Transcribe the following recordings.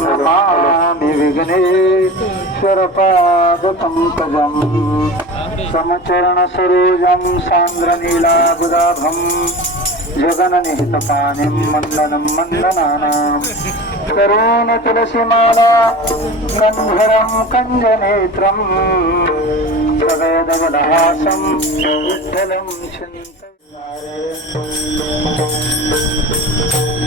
నమామి విఘ్నేశ్వర పాద పంకజం సమచరణ సరోజం సాంద్ర నీలాభుదాభం జగన నిహిత పాణిం మందనం మందనానా. కరోణ తులసిమాలా కంధరం కంజనేత్రం సవేదవదహాసం చింత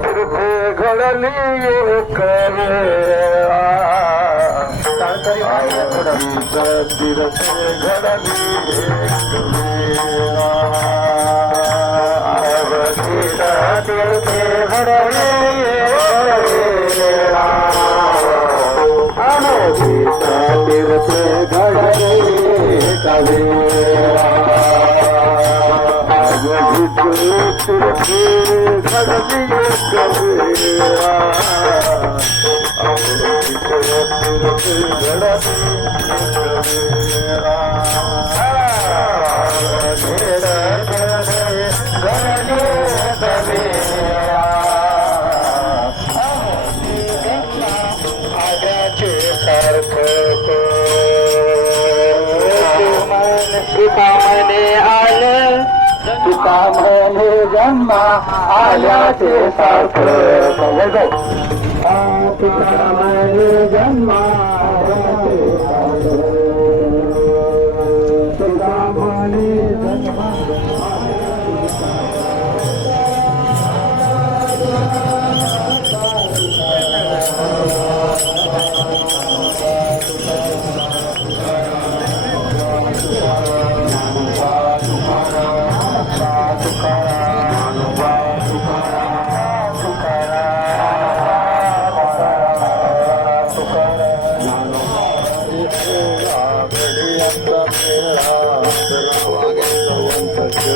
फ घरली घड़ली प्रमी घड़ी सीर करे Bye. आल्याचे सारखं वैभव तुकारामाने जन्मा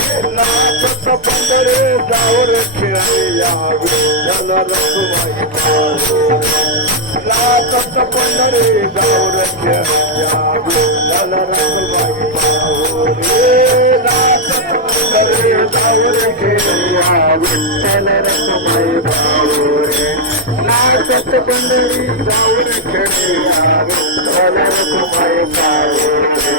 नाथ प्रपंडरे गावर खेळावे नाथ प्रपंडरे गावर खेळावे नाथ प्रपंडरे गावर खेळावे रखमाई भाऊ रे नाथ प्रपंडरे गावर खेळावे रखमाई भाऊ रे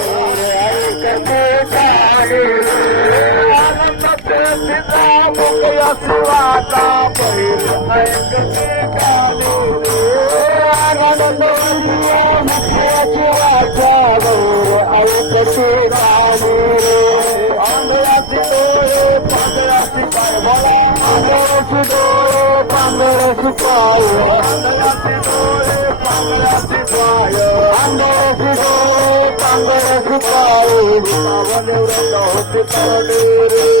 I'm gonna go to the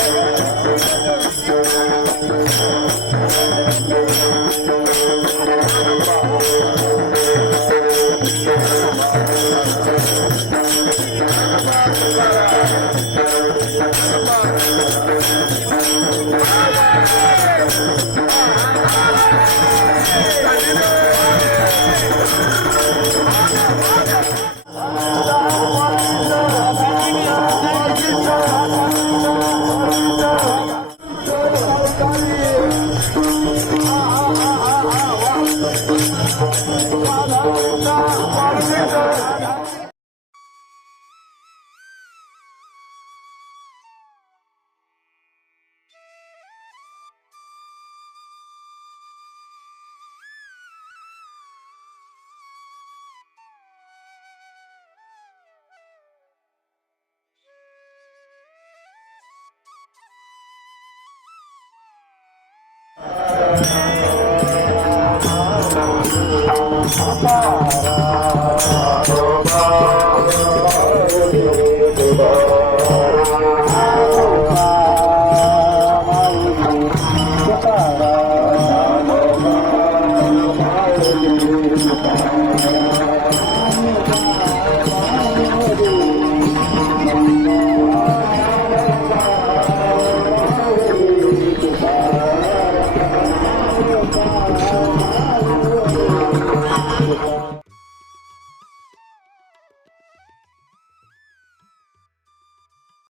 Bye.